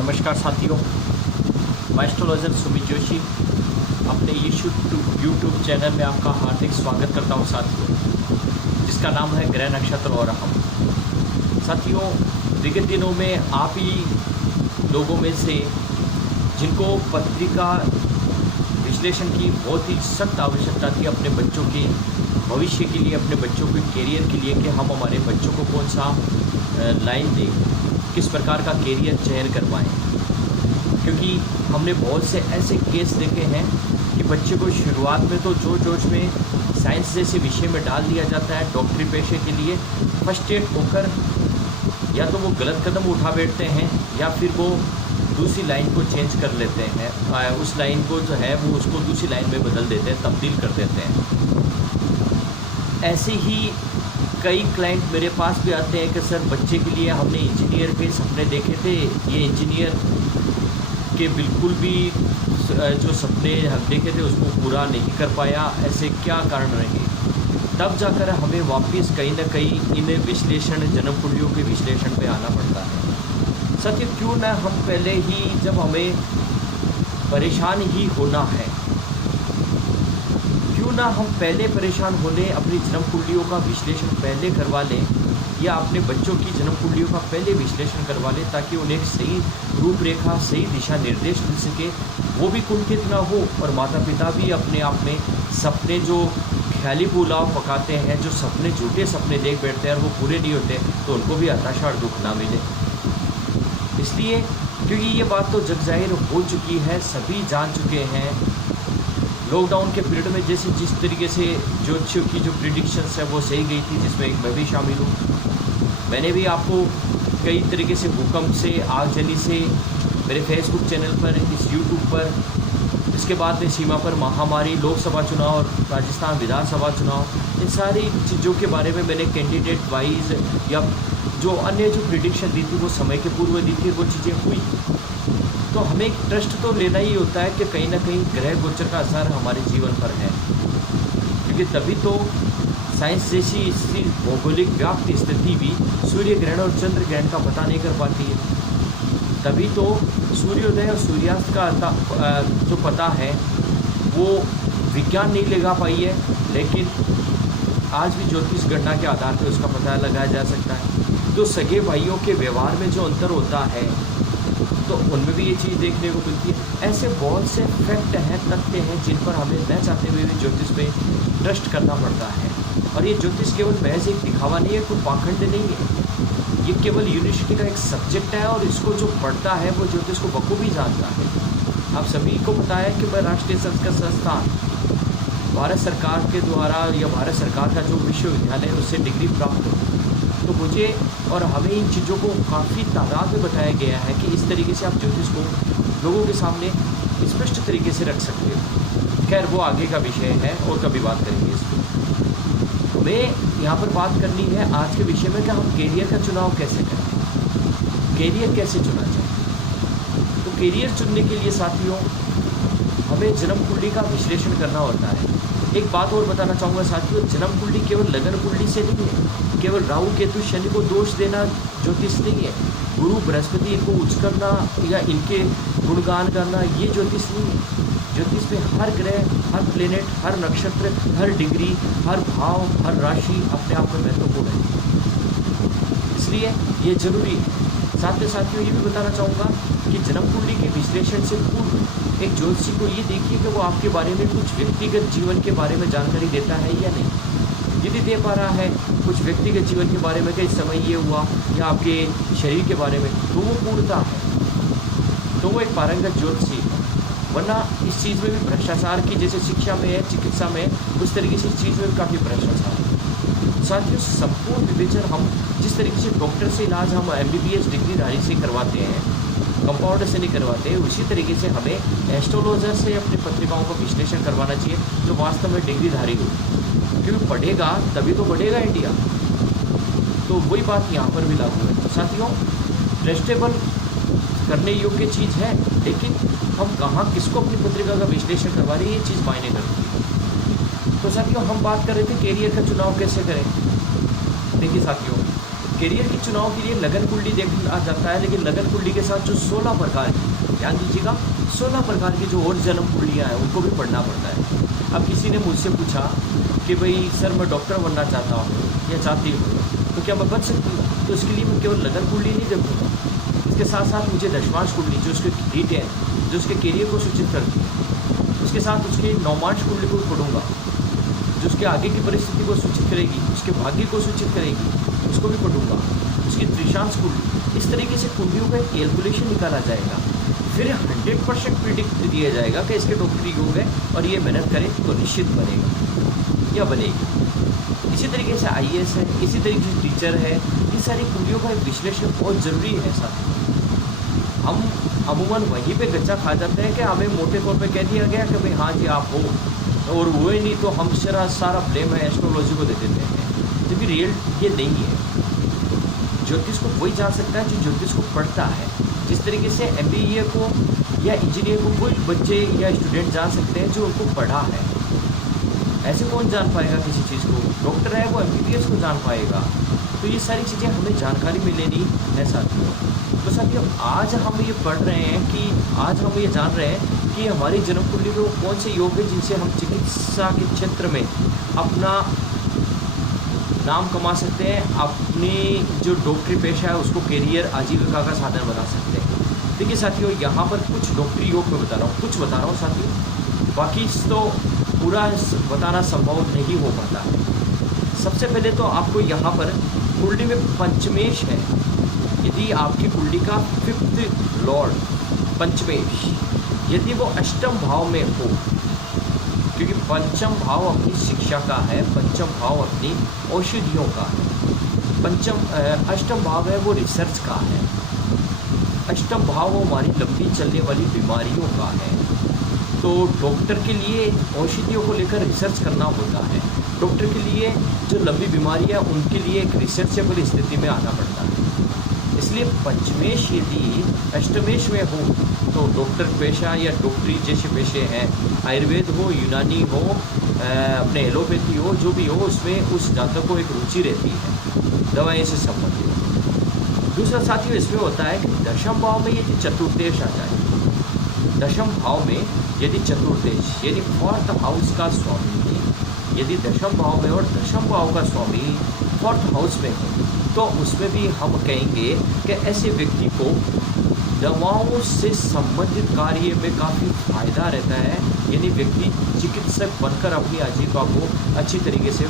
नमस्कार साथियों, मैं एस्ट्रोलॉजर सुमित जोशी अपने यूट्यूब चैनल में आपका हार्दिक स्वागत करता हूं साथियों, जिसका नाम है ग्रह नक्षत्र और हम। साथियों, विगत दिनों में आप ही लोगों में से जिनको पत्रिका विश्लेषण की बहुत ही सख्त आवश्यकता थी अपने बच्चों के भविष्य के लिए, अपने बच्चों के कैरियर के लिए, कि हम हमारे बच्चों को कौन सा लाइन दें, किस प्रकार का कैरियर चयन करवाएं। क्योंकि हमने बहुत से ऐसे केस देखे हैं कि बच्चे को शुरुआत में तो जोश में साइंस जैसे विषय में डाल दिया जाता है डॉक्टरी पेशे के लिए। फर्स्ट एड होकर या तो वो गलत कदम उठा बैठते हैं या फिर वो दूसरी लाइन को चेंज कर लेते हैं, उस लाइन को जो है वो उसको दूसरी लाइन में बदल देते हैं, तब्दील कर देते हैं। ऐसे ही कई क्लाइंट मेरे पास भी आते हैं कि सर बच्चे के लिए हमने इंजीनियर के सपने देखे थे, ये इंजीनियर के बिल्कुल भी जो सपने हम देखे थे उसको पूरा नहीं कर पाया, ऐसे क्या कारण रहे। तब जाकर हमें वापस कहीं ना कहीं इन विश्लेषण, जन्म कुंडलियों के विश्लेषण पे आना पड़ता है। सत्य क्यों ना हम पहले ही, जब हमें परेशान ही होना है, क्यों ना हम पहले परेशान होने अपनी जन्म कुंडलियों का विश्लेषण पहले करवा लें, या अपने बच्चों की जन्म कुंडलियों का पहले विश्लेषण करवा लें, ताकि उन्हें एक सही रूपरेखा, सही दिशा निर्देश मिल सके, वो भी कुंठित ना हो और माता पिता भी अपने आप में सपने जो ख्याली पुलाव पकाते हैं, जो सपने झूठे सपने देख बैठते हैं और वो पूरे नहीं होते, तो उनको भी हताशा और दुख ना मिले। इसलिए क्योंकि ये बात तो जग जाहिर हो चुकी है, सभी जान चुके हैं। लॉकडाउन के पीरियड में जैसे जिस तरीके से ज्योतिषियों की जो प्रिडिक्शंस है वो सही गई थी, जिसमें एक मैं भी शामिल हूँ। मैंने भी आपको कई तरीके से भूकंप से, आगजनी से, मेरे फेसबुक चैनल पर, इस यूट्यूब पर, इसके बाद में सीमा पर महामारी, लोकसभा चुनाव और राजस्थान विधानसभा चुनाव, इन सारी चीज़ों के बारे में मैंने कैंडिडेट वाइज या जो अन्य जो प्रिडिक्शन दी थी वो समय के पूर्व दी थी, वो चीज़ें हुई। तो हमें एक ट्रस्ट तो लेना ही होता है कि कहीं ना कहीं ग्रह गोचर का असर हमारे जीवन पर है, क्योंकि तभी तो साइंस जैसी इसकी भौगोलिक व्याप्त स्थिति भी सूर्य ग्रहण और चंद्र ग्रहण का पता नहीं कर पाती है। तभी तो सूर्योदय और सूर्यास्त का जो पता है वो विज्ञान नहीं लगा पाई है, लेकिन आज भी ज्योतिष गणना के आधार पर उसका पता लगाया जा सकता है। तो सगे भाइयों के व्यवहार में जो अंतर होता है, तो उनमें भी ये चीज़ देखने को मिलती है। ऐसे बहुत से फैक्ट हैं, तथ्य हैं, जिन पर हमें न चाहते हुए भी ज्योतिष पे ट्रस्ट करना पड़ता है। और ये ज्योतिष केवल महज एक दिखावा नहीं है, कोई पाखंड नहीं है, ये केवल यूनिवर्सिटी का एक सब्जेक्ट है और इसको जो पढ़ता है वो ज्योतिष को बखूबी जानता है। आप सभी को पता है कि मैं राष्ट्रीय संस्कृत संस्थान भारत सरकार के द्वारा या भारत सरकार का जो विश्वविद्यालय है उससे डिग्री प्राप्त हो, तो मुझे और हमें इन चीज़ों को काफ़ी तादाद में बताया गया है कि इस तरीके से आप ज्योतिष को लोगों के सामने स्पष्ट तरीके से रख सकते हो। खैर वो आगे का विषय है और कभी बात करेंगे इस पर। हमें यहाँ पर बात करनी है आज के विषय में कि हम कैरियर का चुनाव कैसे करें, कैरियर कैसे चुना जाए। तो कैरियर चुनने के लिए साथियों हमें जन्म कुंडली का विश्लेषण करना होता है। एक बात और बताना चाहूँगा साथियों, जन्म कुंडली केवल लगन कुंडली से नहीं है, केवल राहु केतु शनि को दोष देना ज्योतिष नहीं है, गुरु बृहस्पति को उच्च करना या इनके गुणगान करना ये ज्योतिष नहीं है। ज्योतिष में हर ग्रह, हर प्लेनेट, हर नक्षत्र, हर डिग्री, हर भाव, हर राशि अपने आप में महत्वपूर्ण है, इसलिए ये जरूरी है। साथ ही साथियों ये भी बताना चाहूँगा कि जन्म कुंडली के विश्लेषण से पूर्व एक ज्योतिषी को ये देखिए कि वो आपके बारे में कुछ व्यक्तिगत जीवन के बारे में जानकारी देता है या नहीं। यदि दे पा रहा है कुछ व्यक्तिगत जीवन के बारे में कि इस समय ये हुआ या आपके शरीर के बारे में, तो वो पूर्णता है, तो वो एक पारंगत ज्योतिषी है। वरना इस चीज़ में भी भ्रष्टाचार की, जैसे शिक्षा में है, चिकित्सा में, उस तरीके से इस चीज़ में भी काफ़ी भ्रष्टाचार है। साथियों संपूर्ण विवेचन हम जिस तरीके से डॉक्टर से इलाज हम MBBS डिग्रीधारी से करवाते हैं, कंपाउंडर से नहीं करवाते, उसी तरीके से हमें एस्ट्रोलॉजर से अपनी पत्रिकाओं का विश्लेषण करवाना चाहिए, जो वास्तव में डिग्रीधारी हो, क्योंकि पढ़ेगा तभी तो बढ़ेगा इंडिया। तो वही बात यहाँ पर भी लागू है। तो साथियों ट्रस्टेबल करने योग्य चीज़ है, लेकिन हम कहाँ किसको अपनी पत्रिका का विश्लेषण करवा रहे हैं, ये चीज़ मायने करती है। तो साथियों हम बात कर रहे थे कैरियर का चुनाव कैसे करें। देखिए साथियों, करियर के चुनाव के लिए लगन कुंडली देखा जाता है, लेकिन लगन कुंडली के साथ जो 16 प्रकार की, ध्यान दीजिएगा, 16 प्रकार की जो और जन्म कुंडलियाँ हैं उनको भी पढ़ना पड़ता है। अब किसी ने मुझसे पूछा कि भाई सर मैं डॉक्टर बनना चाहता हूँ या चाहती हूँ, तो क्या मैं बन सकती हूँ? तो उसके लिए मैं केवल लगन कुंडली नहीं देखूँगा, इसके साथ साथ मुझे दशमांश कुंडली जो उसके डीट है, जो उसके करियर को सूचित करती है, उसके साथ उसकी नौमांश कुंडली को पढ़ूंगा, जो उसके आगे की परिस्थिति को सूचित करेगी, उसके भाग्य को सूचित करेगी, उसको भी पढ़ूंगा, उसकी त्रिशांश कुंडली। इस तरीके से कुंडलियों का एक कैलकुलेशन निकाला जाएगा, फिर 100% प्रिडिक्ट दिया जाएगा कि इसके डॉक्टरी योग है और ये मेहनत करे तो निश्चित बनेगा या बनेगी। इसी तरीके से IAS है, इसी तरीके से टीचर है, इन सारी कुंडलियों का एक विश्लेषण बहुत ज़रूरी है। साथ हम अमूमन वहीं पे गच्चा खा जाते हैं कि हमें मोटे तौर पे कह दिया गया कि भाई हाँ जी आप हो, और वो ही नहीं तो हम सारा ब्लेम है एस्ट्रोलॉजी को दे देते हैं, क्योंकि रियल ये नहीं है। ज्योतिष को वही जान सकता है जो ज्योतिष को पढ़ता है। जिस तरीके से MBA को या इंजीनियर को कोई बच्चे या स्टूडेंट जान सकते हैं जो उनको पढ़ा है, ऐसे कौन जान पाएगा किसी चीज़ को? डॉक्टर है वो MBBS को जान पाएगा। तो ये सारी चीज़ें हमें जानकारी में लेनी है साथियों। तो साथियों आज हम ये पढ़ रहे हैं कि आज हम ये जान रहे हैं कि हमारी जन्म कुंडली में वो कौन से योग है जिनसे हम चिकित्सा के क्षेत्र में अपना नाम कमा सकते हैं, अपनी जो डॉक्टरी पेशा है उसको करियर आजीविका का साधन बना सकते हैं। देखिए साथियों यहाँ पर कुछ डॉक्टरी योग में बता रहा हूँ, कुछ बता रहा हूँ साथियों, बाकी तो पूरा बताना संभव नहीं हो पाता है। सबसे पहले तो आपको यहाँ पर कुंडली में पंचमेश है। यदि आपकी कुंडली का 5th लॉर्ड पंचमेश यदि वो अष्टम भाव में हो, क्योंकि पंचम भाव अपनी शिक्षा का है, पंचम भाव अपनी औषधियों का है, अष्टम भाव है वो रिसर्च का है, अष्टम भाव वो हमारी लंबी चलने वाली बीमारियों का है। तो डॉक्टर के लिए औषधियों को लेकर रिसर्च करना होता है, डॉक्टर के लिए जो लंबी बीमारी है उनके लिए एक रिसर्चेबल स्थिति में आना पड़ता है। इसलिए पंचमेश यदि अष्टमेश में हो तो डॉक्टर पेशा या डॉक्टरी जैसे पेशे हैं, आयुर्वेद हो, यूनानी हो, अपने एलोपैथी हो, जो भी हो, उसमें उस जातक को एक रुचि रहती है दवाएं से संबंधित। दूसरा साथियों इसमें होता है कि दशम भाव में यदि चतुर्देश आ जाए, दशम भाव में यदि चतुर्देश यदि 4th हाउस का स्वामी यदि दशम भाव में और दशम भाव का स्वामी 4th हाउस में हो, तो उसमें भी हम कहेंगे कि ऐसे व्यक्ति को दवाओं से संबंधित कार्य में काफ़ी फायदा रहता है। यानी व्यक्ति चिकित्सक बनकर अपनी आजीविका को अच्छी तरीके से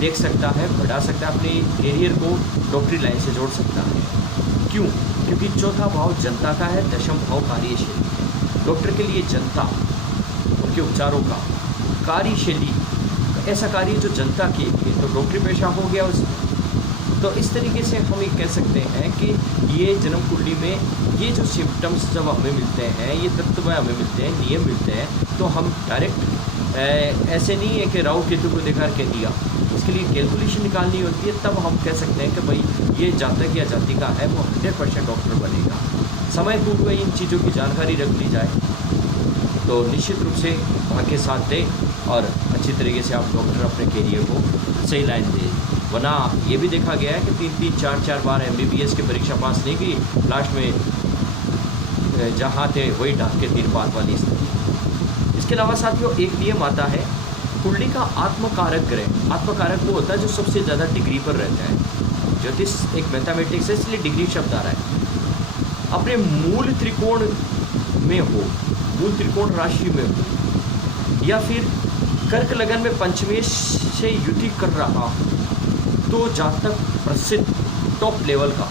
देख सकता है, बढ़ा सकता है, अपने करियर को डॉक्टरी लाइन से जोड़ सकता है। क्यों? क्योंकि चौथा भाव जनता का है, दशम भाव कार्यशैली है। डॉक्टर के लिए जनता, उनके उपचारों का कार्यशैली, ऐसा कार्य जो जनता के लिए, तो डॉक्टरी पेशा हो गया उसमें। तो इस तरीके से हम ये कह सकते हैं कि ये जन्म कुंडली में ये जो सिम्टम्स जब हमें मिलते हैं, ये तत्व हमें मिलते हैं, नियम मिलते हैं, तो हम डायरेक्ट ऐसे नहीं है कि राहु केतु को देखकर कह दिया, इसके लिए कैलकुलेशन निकालनी होती है, तब हम कह सकते हैं कि भाई ये जातक या जातिका है वो 100% डॉक्टर बनेगा। समय पूर्व इन चीज़ों की जानकारी रख ली जाए तो निश्चित रूप से भाग्य साथ दे और अच्छी तरीके से आप डॉक्टर अपने करियर को सही लाइन दें। वरना ये भी देखा गया है कि 3-3, 4-4 बार MBBS की परीक्षा पास नहीं की, लास्ट में जहाँ थे वही ढाक के तीर पात वाली स्थिति। इसके अलावा साथियों एक नियम आता है, कुंडली का आत्मकारक ग्रह, आत्मकारक वो होता है जो सबसे ज़्यादा डिग्री पर रहता है। ज्योतिष एक मैथमेटिक्स है, इसलिए डिग्री शब्द आ रहा है। अपने मूल त्रिकोण में हो, मूल त्रिकोण राशि में हो, या फिर कर्क लगन में पंचमेश से युति कर रहा हो, तो जातक प्रसिद्ध टॉप लेवल का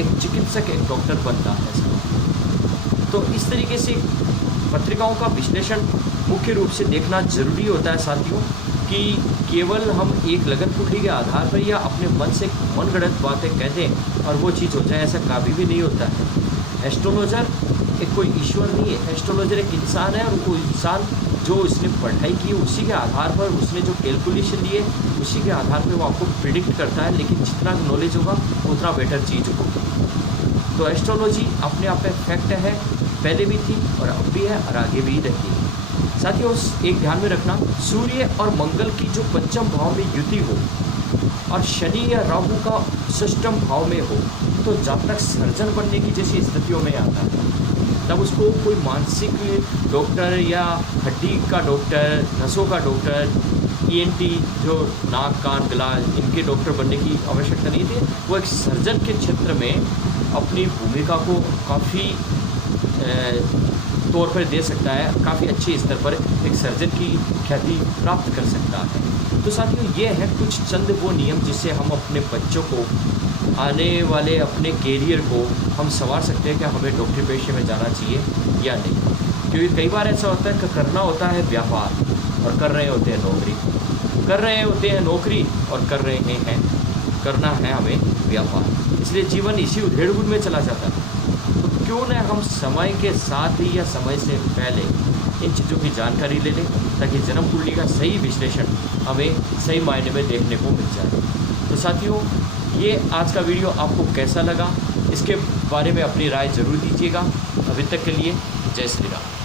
एक चिकित्सक, एक डॉक्टर बनता है। तो इस तरीके से पत्रिकाओं का विश्लेषण मुख्य रूप से देखना जरूरी होता है साथियों, कि केवल हम एक लगन कुंडली के आधार पर या अपने मन से मनगढ़ंत बातें कह दें और वो चीज़ हो जाए, ऐसा कभी भी नहीं होता है। एस्ट्रोलॉजर एक कोई ईश्वर नहीं है, एस्ट्रोलॉजर एक इंसान है, और वो इंसान जो उसने पढ़ाई की उसी के आधार पर, उसने जो कैलकुलेशन लिए उसी के आधार पर वो आपको प्रिडिक्ट करता है। लेकिन जितना नॉलेज होगा उतना बेटर चीज़ होगी। तो एस्ट्रोलॉजी अपने आप में फैक्ट है, पहले भी थी और अब भी है और आगे भी रहेगी। साथियों एक ध्यान में रखना, सूर्य और मंगल की जो पंचम भाव में युति हो, और शनि या राहु का षष्टम भाव में हो तो जातक सर्जन बनने की जैसी स्थितियों में आता है। तब उसको कोई मानसिक डॉक्टर या हड्डी का डॉक्टर, नसों का डॉक्टर, ईएनटी जो नाक कान गला इनके डॉक्टर बनने की आवश्यकता नहीं थी। वो एक सर्जन के क्षेत्र में अपनी भूमिका को काफ़ी तौर पर दे सकता है, काफ़ी अच्छे स्तर पर एक सर्जन की ख्याति प्राप्त कर सकता है। तो साथियों, ये है कुछ चंद वो नियम जिससे हम अपने बच्चों को, आने वाले अपने कैरियर को हम संवार सकते हैं कि हमें डॉक्टरी पेशे में जाना चाहिए या नहीं। क्योंकि कई बार ऐसा होता है कि करना होता है व्यापार और कर रहे होते हैं नौकरी, कर रहे होते हैं नौकरी और कर रहे हैं, करना है हमें व्यापार। इसलिए जीवन इसी उधेड़-बुन में चला जाता है। तो क्यों न हम समय के साथ ही या समय से पहले इन चीज़ों की जानकारी ले लें, ताकि जन्म कुंडली का सही विश्लेषण हमें सही मायने में देखने को मिल जाए। तो साथियों, ये आज का वीडियो आपको कैसा लगा, इसके बारे में अपनी राय ज़रूर दीजिएगा। अभी तक के लिए जय श्री राम।